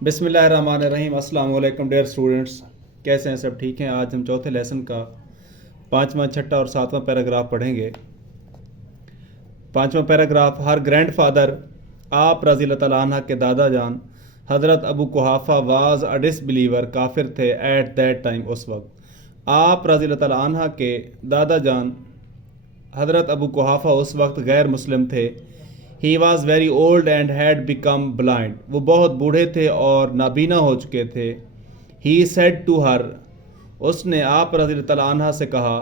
بسم اللہ الرحمن الرحیم۔ السلام علیکم ڈیئر اسٹوڈنٹس، کیسے ہیں؟ سب ٹھیک ہیں؟ آج ہم چوتھے لیسن کا 5واں، 6واں اور 7واں پیراگراف پڑھیں گے۔ 5واں پیراگراف، ہر گرینڈ فادر، آپ رضی اللہ تعالیٰ عنہ کے دادا جان حضرت ابو قحافہ واز اے ڈس بلیور، کافر تھے ایٹ دیٹ ٹائم، اس وقت۔ آپ رضی اللہ تعالیٰ عنہ کے دادا جان حضرت ابو قحافہ اس وقت غیر مسلم تھے۔ He was very old and had become blind. وہ بہت بوڑھے تھے اور نابینا ہو چکے تھے۔ He said to her، اس نے آپ رضی اللہ تعالیٰ عنہ سے کہا،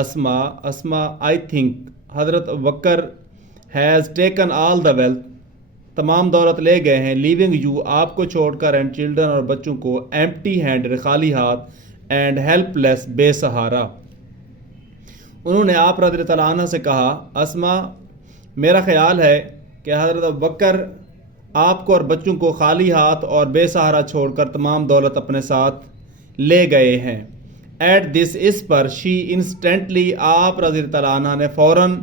اسما I think حضرت Abubakar has taken all the wealth، تمام دولت لے گئے ہیں، leaving you، آپ کو چھوڑ کر، and children، اور بچوں کو، empty handed، خالی ہاتھ، and helpless، بے سہارا۔ انہوں نے آپ رضی اللہ تعالیٰ عنہ سے کہا، اسما، میرا خیال ہے کہ حضرت ابوبکر آپ کو اور بچوں کو خالی ہاتھ اور بے سہارا چھوڑ کر تمام دولت اپنے ساتھ لے گئے ہیں۔ At this, us per, she instantly, آپ رضی اللہ تعالیٰ عنہ نے فوراً،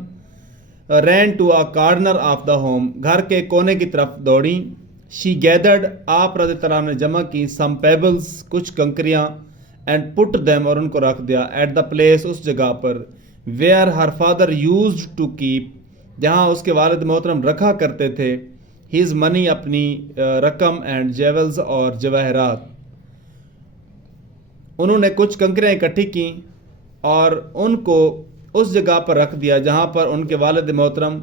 ran to a corner of the home, گھر کے کونے کی طرف دوڑیں۔ شی گیدرڈ، آپ رضی اللہ تعالیٰ عنہ نے جمع کی، سم پیبلز، کچھ کنکریاں، اینڈ پٹ دیم، اور ان کو رکھ دیا، ایٹ دا پلیس، اس جگہ پر، where her father used to keep, جہاں اس کے والد محترم رکھا کرتے تھے، ہز منی، اپنی رقم، اینڈ جیولز، اور جواہرات۔ انہوں نے کچھ کنکریاں اکٹھی کیں اور ان کو اس جگہ پر رکھ دیا جہاں پر ان کے والد محترم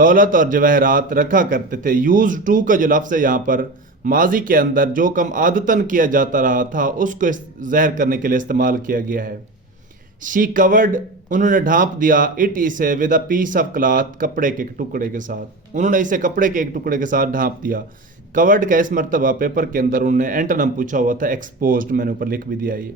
دولت اور جواہرات رکھا کرتے تھے۔ یوز ٹو کا جو لفظ ہے یہاں پر، ماضی کے اندر جو کم عادتاً کیا جاتا رہا تھا اس کو ظاہر کرنے کے لیے استعمال کیا گیا ہے۔ شی کورڈ، انہوں نے ڈھانپ دیا، اٹ اسے، with a piece of cloth, کپڑے کے ٹکڑے کے ساتھ، انہوں نے اسے کپڑے کے ایک ٹکڑے کے ساتھ ڈھانپ دیا۔ کورڈ کا اس مرتبہ پیپر کے اندر انہوں نے اینٹونم پوچھا ہوا تھا، ایکسپوزڈ، میں نے اوپر لکھ بھی دیا۔ یہ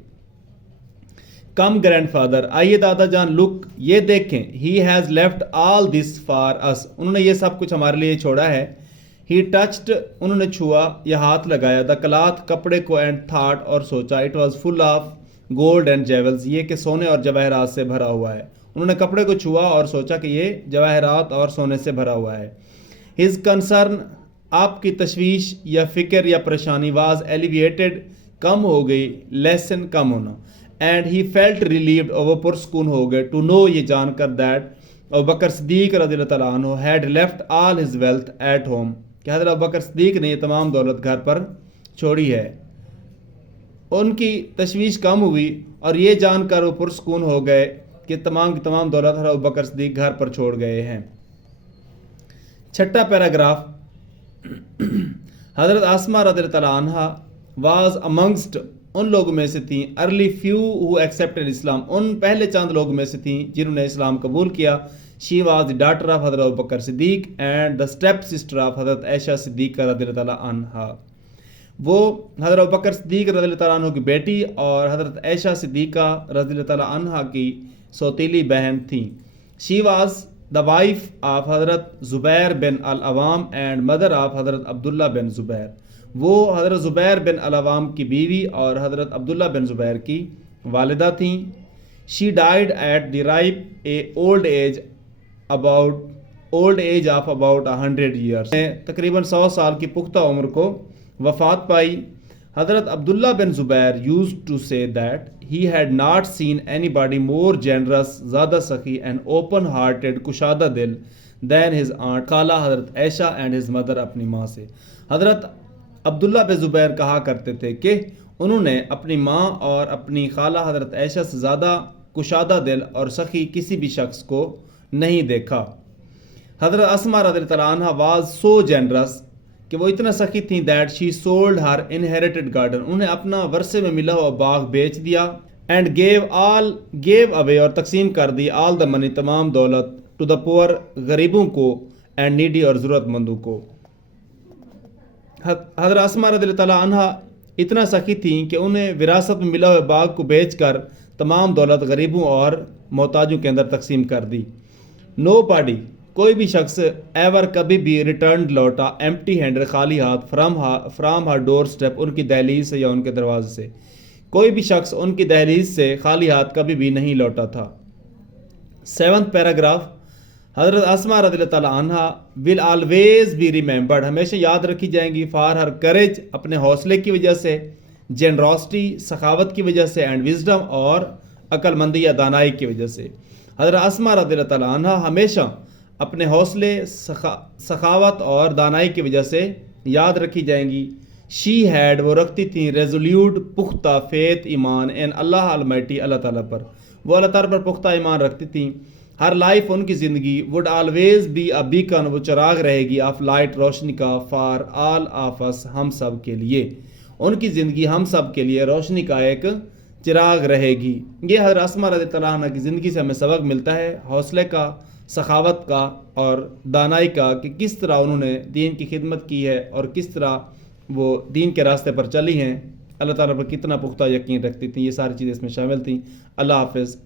کم گرینڈ فادر، آئیے دادا جان، لک، یہ دیکھیں، he has left all this for us, انہوں نے یہ سب کچھ ہمارے لیے چھوڑا ہے۔ ہی ٹچڈ، انہوں نے چھوا یا ہاتھ لگایا، دا کلاتھ، کپڑے کو، اینڈ تھاٹ، اور سوچا، it was full of gold and jewels, یہ کہ سونے اور جواہرات سے بھرا ہوا ہے۔ انہوں نے کپڑے کو چھوا اور سوچا کہ یہ جواہرات اور سونے سے بھرا ہوا ہے۔ ہز کنسرن، آپ کی تشویش یا فکر یا پریشانی، واز ایلیویٹڈ، کم ہو گئی، لیسن، کم ہونا، اینڈ ہی فیلٹ ریلیوڈ، اور وہ پرسکون ہو گئے، ٹو نو، یہ جان کر، دیٹ ابوبکر صدیق رضی اللہ تعالیٰ عنہ head left all his wealth at home, کہ حضرت ابوبکر صدیق نے یہ تمام دولت گھر پر چھوڑی ہے۔ ان کی تشویش کم ہوئی اور یہ جان کر وہ پرسکون ہو گئے کہ تمام کی تمام دولت حضرت ابوبکر صدیق گھر پر چھوڑ گئے ہیں۔ 6واں پیراگراف، حضرت اسما رضی اللہ تعالیٰ عنہ واز امنگسٹ، ان لوگوں میں سے تھیں، ارلی فیو ہو ایکسیپٹڈ اسلام، ان پہلے چند لوگوں میں سے تھیں جنہوں نے اسلام قبول کیا۔ She was the daughter of حضرت Abu Bakr Siddiq and the step sister of حضرت عائشہ صدیقہ رضی اللہ تعالیٰ عنہ، وہ حضرت ابوبکر صدیق رضی اللہ تعالیٰ عنہ کی بیٹی اور حضرت عائشہ صدیقہ رضی اللہ تعالیٰ عنہ کی سوتیلی بہن تھیں۔ She was the wife of حضرت زبیر بن العوام اینڈ مدر آف حضرت عبداللہ بن زبیر، وہ حضرت زبیر بن العوام کی بیوی اور حضرت عبداللہ بن زبیر کی والدہ تھیں۔ She died at the ripe a old age of about 100 years, تقریباً 100 سال کی پختہ عمر کو وفات پائی۔ حضرت عبداللہ بن زبیر used to say that he had not seen anybody more generous، زیادہ سخی، and open hearted، کشادہ دل، than his aunt، خالہ حضرت عائشہ، and his mother، اپنی ماں سے۔ حضرت عبداللہ بن زبیر کہا کرتے تھے کہ انہوں نے اپنی ماں اور اپنی خالہ حضرت عائشہ سے زیادہ کشادہ دل اور سخی کسی بھی شخص کو نہیں دیکھا۔ حضرت اسما رضی اللہ تعالیٰ عنہ واز سو جنرس، کہ وہ اتنا سخی تھیں، that she sold Hare inherited garden, انہوں نے اپنا ورثے میں ملا ہوا باغ بیچ دیا، اینڈ گیو اوے، اور تقسیم کر دی، آل دا منی، تمام دولت، ٹو دا پور، غریبوں کو، اینڈ نیڈی، اور ضرورت مندوں کو۔ حضرت اسما رضی اللہ تعالیٰ عنہ اتنا سخی تھیں کہ انہیں وراثت میں ملا ہوئے باغ کو بیچ کر تمام دولت غریبوں اور محتاجوں کے اندر تقسیم کر دی۔ نو باڈی، کوئی بھی شخص، ایور، کبھی بھی، ریٹرنڈ، لوٹا، ایمپٹی ہینڈڈ، خالی ہاتھ، فرام ہر ڈور اسٹیپ، ان کی دہلیز سے یا ان کے دروازے سے، کوئی بھی شخص ان کی دہلیز سے خالی ہاتھ کبھی بھی نہیں لوٹا تھا۔ 7واں پیراگراف، حضرت اسما رضی اللہ تعالیٰ عنہ ول آلویز بی ریممبرڈ، ہمیشہ یاد رکھی جائیں گی، فار ہر کریج، اپنے حوصلے کی وجہ سے، جنراسٹی، سخاوت کی وجہ سے، اینڈ وزڈم، اور عقل مندی یا دانائی کی وجہ سے۔ حضرت اسما رضی اللہ تعالیٰ عنہ ہمیشہ اپنے حوصلے، سخاوت اور دانائی کی وجہ سے یاد رکھی جائیں گی۔ شی ہیڈ، وہ رکھتی تھیں، ریزولیوٹ، پختہ، فیتھ، ایمان، ان اللہ المیٹی، اللہ تعالیٰ پر، وہ اللہ تعالیٰ پر پختہ ایمان رکھتی تھیں۔ ہر لائف، ان کی زندگی، would always be a beacon, وہ چراغ رہے گی، آف لائٹ، روشنی کا، فار آل آف اس، ہم سب کے لیے، ان کی زندگی ہم سب کے لیے روشنی کا ایک چراغ رہے گی۔ یہ حضرت اسما رضی اللہ عنہ کی زندگی سے ہمیں سبق ملتا ہے، حوصلے کا، سخاوت کا اور دانائی کا، کہ کس طرح انہوں نے دین کی خدمت کی ہے اور کس طرح وہ دین کے راستے پر چلی ہیں، اللہ تعالیٰ پر کتنا پختہ یقین رکھتی تھیں، یہ ساری چیزیں اس میں شامل تھیں۔ اللہ حافظ۔